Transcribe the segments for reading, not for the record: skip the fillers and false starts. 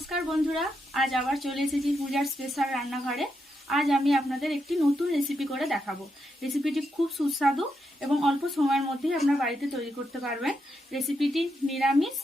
নমস্কার বন্ধুরা, আজ আবার চলে এসেছি পূজার স্পেশাল রান্নাঘরে। আজ আমি আপনাদের একটি নতুন রেসিপি করে দেখাবো। রেসিপিটি খুব সুস্বাদু এবং অল্প সময়ের মধ্যেই আপনার বাড়িতে তৈরি করতে পারবেন। রেসিপিটি নিরামিষ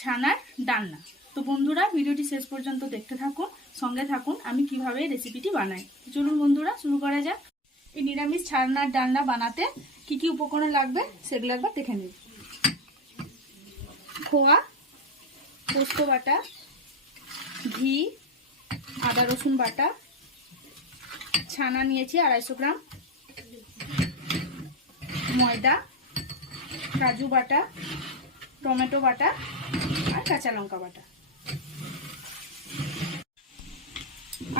ছানার ডালনা। তো বন্ধুরা, ভিডিওটি শেষ পর্যন্ত দেখতে থাকুন, সঙ্গে থাকুন আমি কিভাবে রেসিপিটি বানাই। চলুন বন্ধুরা, শুরু করা যাক। এই নিরামিষ ছানার ডালনা বানাতে কি কি উপকরণ লাগবে সেগুলো একবার দেখে নিন। খোয়া, পোস্ত বাটা, ঘি, আদা রসুন বাটা, ছানা নিয়েছি 250 গ্রাম, ময়দা, কাজু বাটা, টমেটো বাটা আর কাঁচা লঙ্কা বাটা।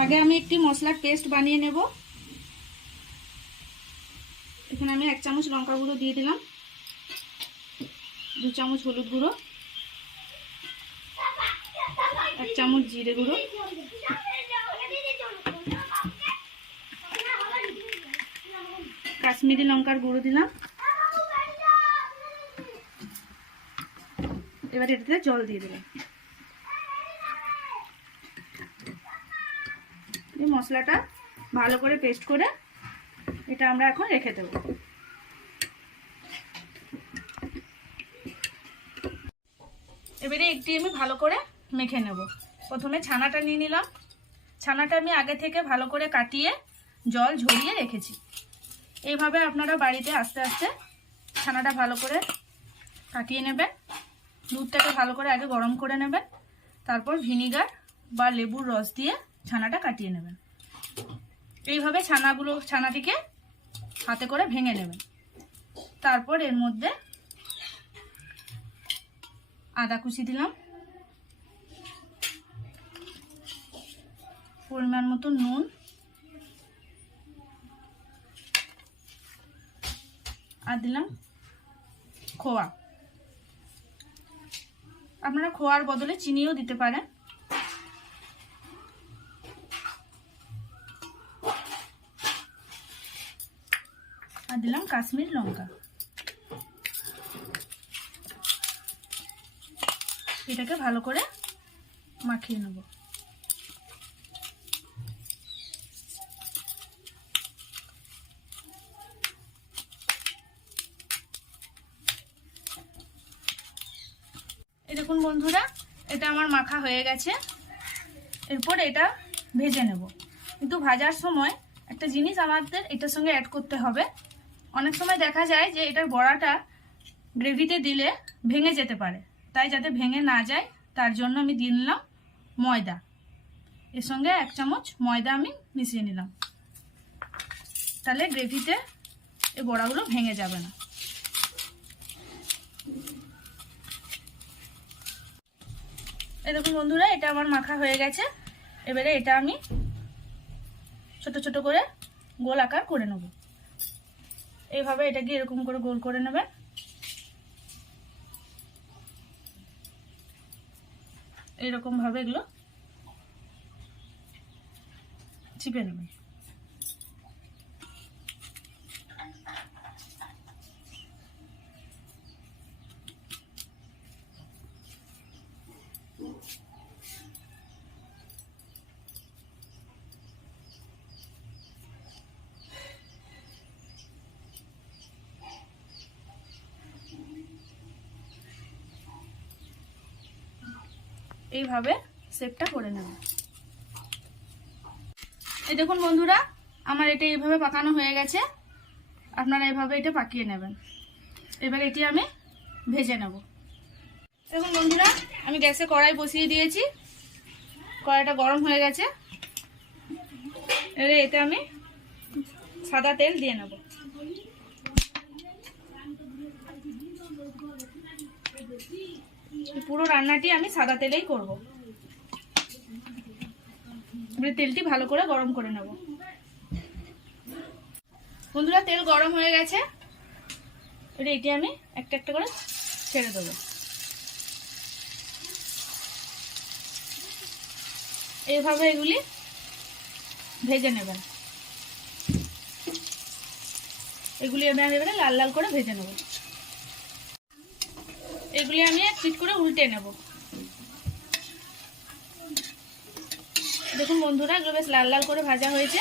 আগে আমি একটি মশলার পেস্ট বানিয়ে নেব। এখানে আমি 1 চামচ লঙ্কা গুঁড়ো দিয়ে দিলাম, 2 চামচ হলুদ গুঁড়ো, 1 চামচ জিরে গুঁড়ো, কাশ্মীরি লঙ্কার গুঁড়ো দিলাম। এবার এটাতে জল দিয়ে দিলাম। এই মশলাটা ভালো করে পেস্ট করে এটা আমরা এখন রেখে দেব। এবারে একটি আমি ভালো করে মেখে নেব। প্রথমে ছানাটা নিয়ে নিলাম। ছানাটা আমি আগে থেকে ভালো করে কাটিয়ে জল ঝরিয়ে রেখেছি। এইভাবে আপনারা বাড়িতে আস্তে আস্তে ছানাটা ভালো করে কাটিয়ে নেবেন। দুধটাকে ভালো করে আগে গরম করে নেবেন, তারপর ভিনিগার বা লেবুর রস দিয়ে ছানাটা কাটিয়ে নেবেন। এইভাবে ছানাটিকে হাতে করে ভেঙে নেবেন। তারপর এর মধ্যে আদা কুচি দিলাম, পরিমাণ মতো নুন, আর দিলাম খোয়া। আপনারা খোয়ার বদলে চিনিও দিতে পারেন। আর দিলাম কাশ্মীর লঙ্কা। এটাকে ভালো করে মাখিয়ে নেব। এই দেখুন বন্ধুরা, এটা আমার মাখা হয়ে গেছে। এরপর এটা ভেজে নেব। কিন্তু ভাজার সময় একটা জিনিস আমাদের এটার সঙ্গে অ্যাড করতে হবে। অনেক সময় দেখা যায় যে এটার বড়াটা গ্রেভিতে দিলে ভেঙে যেতে পারে, তাই যাতে ভেঙে না যায় তার জন্য আমি দিয়ে নিলাম ময়দা। এর সঙ্গে 1 চামচ ময়দা আমি মিশিয়ে নিলাম, তাহলে গ্রেভিতে এই বড়াগুলো ভেঙে যাবে না। এই দেখুন বন্ধুরা, এটা আমার মাখা হয়ে গেছে। এবারে এটা আমি ছোট ছোট করে গোল আকার করে নেব। এইভাবে এটাকে এরকম করে গোল করে নেবেন। এইরকম ভাবে এগুলো চিপে নেবেন। এইভাবে শেপটা করে নেব। এই দেখুন বন্ধুরা, আমার এটা এইভাবে পাকানো হয়ে গেছে। আপনারা এইভাবে এটা পাকিয়ে নেবেন। এবার এটি আমি ভেজে নেব। দেখুন বন্ধুরা, আমি গ্যাসে কড়াই বসিয়ে দিয়েছি। কড়াইটা গরম হয়ে গেছে। এবারে এতে আমি সাদা তেল দিয়ে নেব। পুরো রান্নাটি আমি সাদা তেলেই করব। তেলটি ভালো করে গরম করে নেব। বন্ধুরা, তেল গরম হয়ে গেছে। এটি আমি একটা একটা করে ছেড়ে দেবো। এইভাবে এগুলি ভেজে নেবেন। এগুলি আমি এবারে লাল লাল করে ভেজে নেব। এগুলি আমি এক পিঠ করে উল্টে নেব। দেখুন বন্ধুরা, এগুলো বেশ লাল লাল করে ভাজা হয়েছে।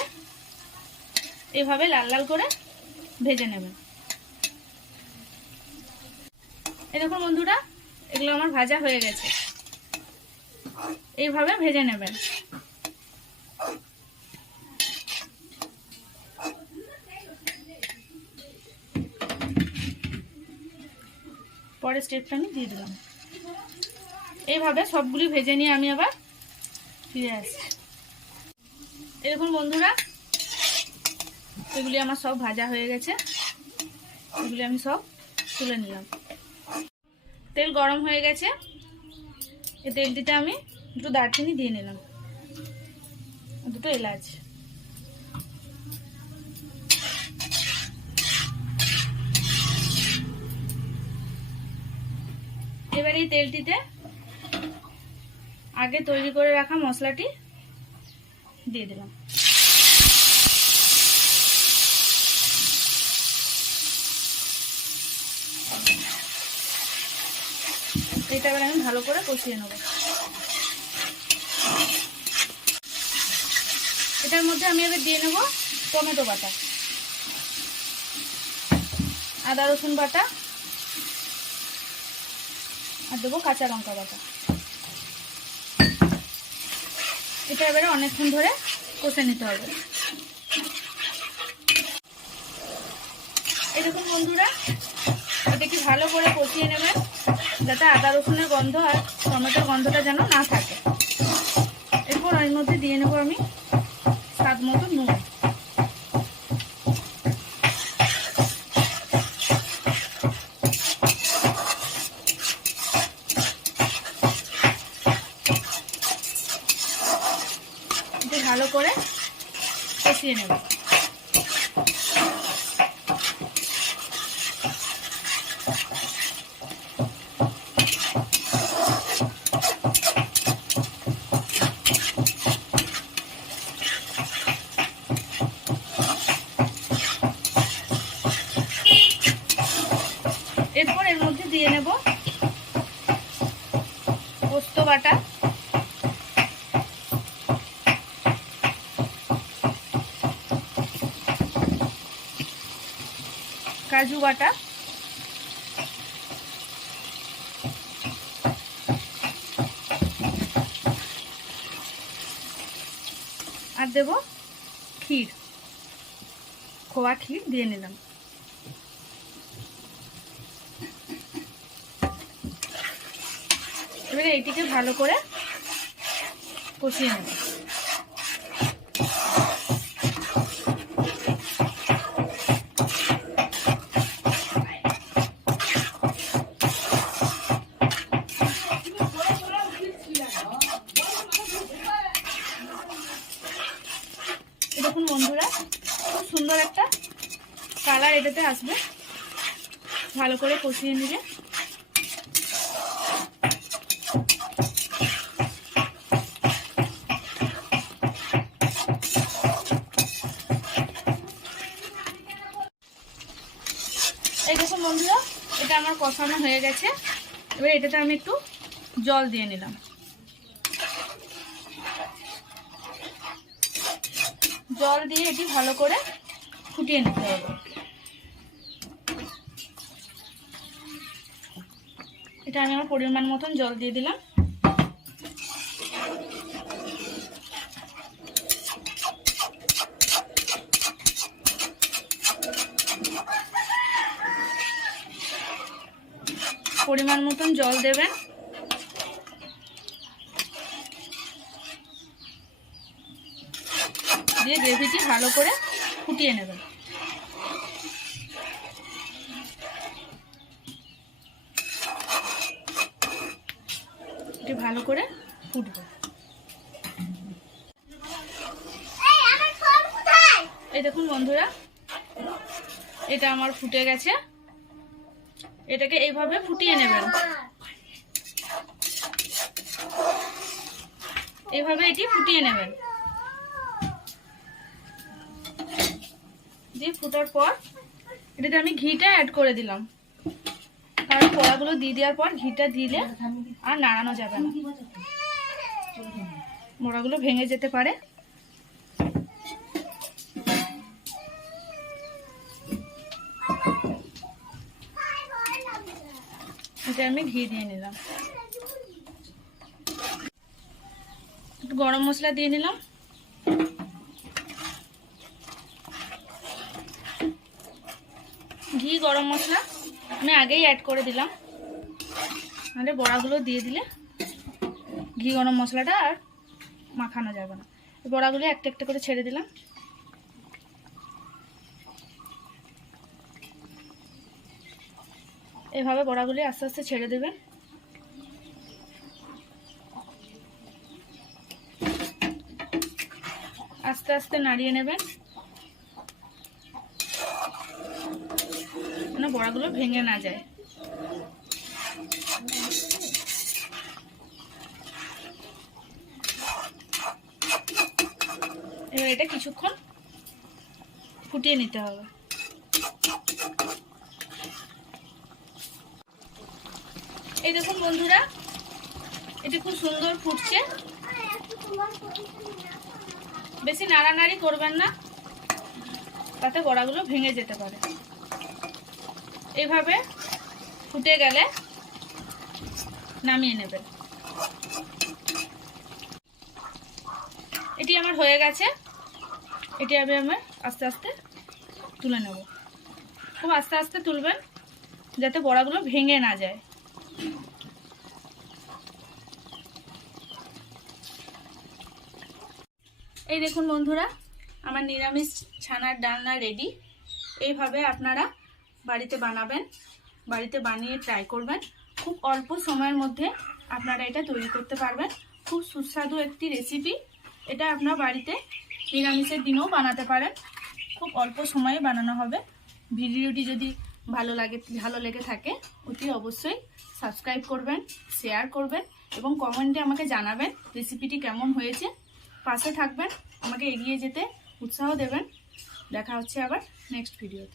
এইভাবে লাল লাল করে ভেজে নেবেন। এই দেখুন বন্ধুরা, এগুলো আমার ভাজা হয়ে গেছে। এইভাবে ভেজে নেবেন। পরের স্টেপটা আমি দিয়ে দিলাম। এইভাবে সবগুলি ভেজে নিয়ে আমি আবার ফিরে আসছি। এই দেখুন বন্ধুরা, এগুলি আমার সব ভাজা হয়ে গেছে। এগুলি আমি সব তুলে নিলাম। তেল গরম হয়ে গেছে। এই তেলটিতে আমি দুটো দারচিনি দিয়ে নিলাম, দুটো এলাচ। এবার এই তেলটিতে আগে তৈরি করে রাখা মশলাটি দিয়ে দিলাম। এটা এবার আমি ভালো করে কষিয়ে নেব। এটার মধ্যে আমি এবার দিয়ে নেব টমেটো বাটা, আদা রসুন বাটা, আর দেবো কাঁচা লঙ্কা বাটা। এটা এবারে অনেকক্ষণ ধরে কষে নিতে হবে। এই দেখুন বন্ধুরা, এটাকে ভালো করে কষিয়ে নেবেন, যাতে আদা রসুনের গন্ধ আর টমেটোর গন্ধটা যেন না থাকে। এরপর এর মধ্যে দিয়ে নেব আমি স্বাদ মতো নুন। ভালো করে কষিয়ে নেব। এরপর এর মধ্যে দিয়ে নেব পোস্ত বাটা, কাজু বাটা, আর দেব ক্ষীর, খোয়া ক্ষীর দিয়ে নিলাম। এবারে এইটিকে ভালো করে কষিয়ে নেব। দেখুন বন্ধুরা, খুব সুন্দর একটা কালার এটাতে আসবে। ভালো করে কষিয়ে নিলে এই দেখুন বন্ধুরা, এটা আমার কষানো হয়ে গেছে। এবার এটাতে আমি একটু জল দিয়ে নিলাম। জল দিয়ে এটি ভালো করে ফুটিয়ে নিতে হবে। এটা আমি আমার পরিমাণ মতন জল দিয়ে দিলাম। পরিমাণ মতন জল দেবেন। দিয়ে গ্রেভিটি ভালো করে ফুটিয়ে নেবেন। এটি ভালো করে ফুটবে। এই দেখুন বন্ধুরা, এটা আমার ফুটে গেছে। এটাকে এইভাবে ফুটিয়ে নেবেন। এইভাবে এটি ফুটিয়ে নেবেন। দিয়ে ফুটার পর এটাতে আমি ঘিটা অ্যাড করে দিলাম, কারণ কড়াগুলো দিয়ে দেওয়ার পর ঘিটা দিলে আর নাড়ানো যাবে না। বড়াগুলো ভেঙে যেতে পারে। এটা আমি ঘি দিয়ে নিলাম, একটু গরম মশলা দিয়ে নিলাম, ঘি গরম মশলা আমি আগেই অ্যাড করে দিলাম, নাহলে বড়াগুলো দিয়ে দিলে ঘি গরম মশলাটা আর মাখানো যাবে না। বড়াগুলো একটা একটা করে ছেড়ে দিলাম। এভাবে বড়াগুলি আস্তে আস্তে ছেড়ে দেবেন। আস্তে আস্তে নাড়িয়ে নেবেন যেন বড়াগুলো ভেঙে না যায়। এবার এটা কিছুক্ষণ ফুটিয়ে নিতে হবে। এই দেখুন বন্ধুরা, এটা খুব সুন্দর ফুটছে। বেশি নাড়ানাড়ি করবেন না, তাতে বড়াগুলো ভেঙে যেতে পারে। এইভাবে ফুটে গেলে নামিয়ে নেবেন। এটি আমার হয়ে গেছে, এটি আমি আস্তে আস্তে তুলে নেব। খুব আস্তে আস্তে তুলবেন যাতে বড়াগুলো ভেঙে না যায়। এই দেখুন বন্ধুরা, আমার নিরামিষ ছানার ডালনা রেডি। এইভাবে আপনারা বাড়িতে বানাবেন, বাড়িতে বানিয়ে ট্রাই করবেন। খুব অল্প সময়ের মধ্যে আপনারা এটা তৈরি করতে পারবেন। খুব সুস্বাদু একটি রেসিপি। এটা আপনার বাড়িতে নিরামিষের দিনেও বানাতে পারেন। খুব অল্প সময়ে বানানো হবে। ভিডিওটি যদি ভালো লেগে থাকে অতি অবশ্যই সাবস্ক্রাইব করবেন, শেয়ার করবেন এবং কমেন্টে আমাকে জানাবেন রেসিপিটি কেমন হয়েছে। পাশে থাকবেন, আমাকে এগিয়ে যেতে উৎসাহ দেবেন। দেখা হচ্ছে আবার নেক্সট ভিডিওতে।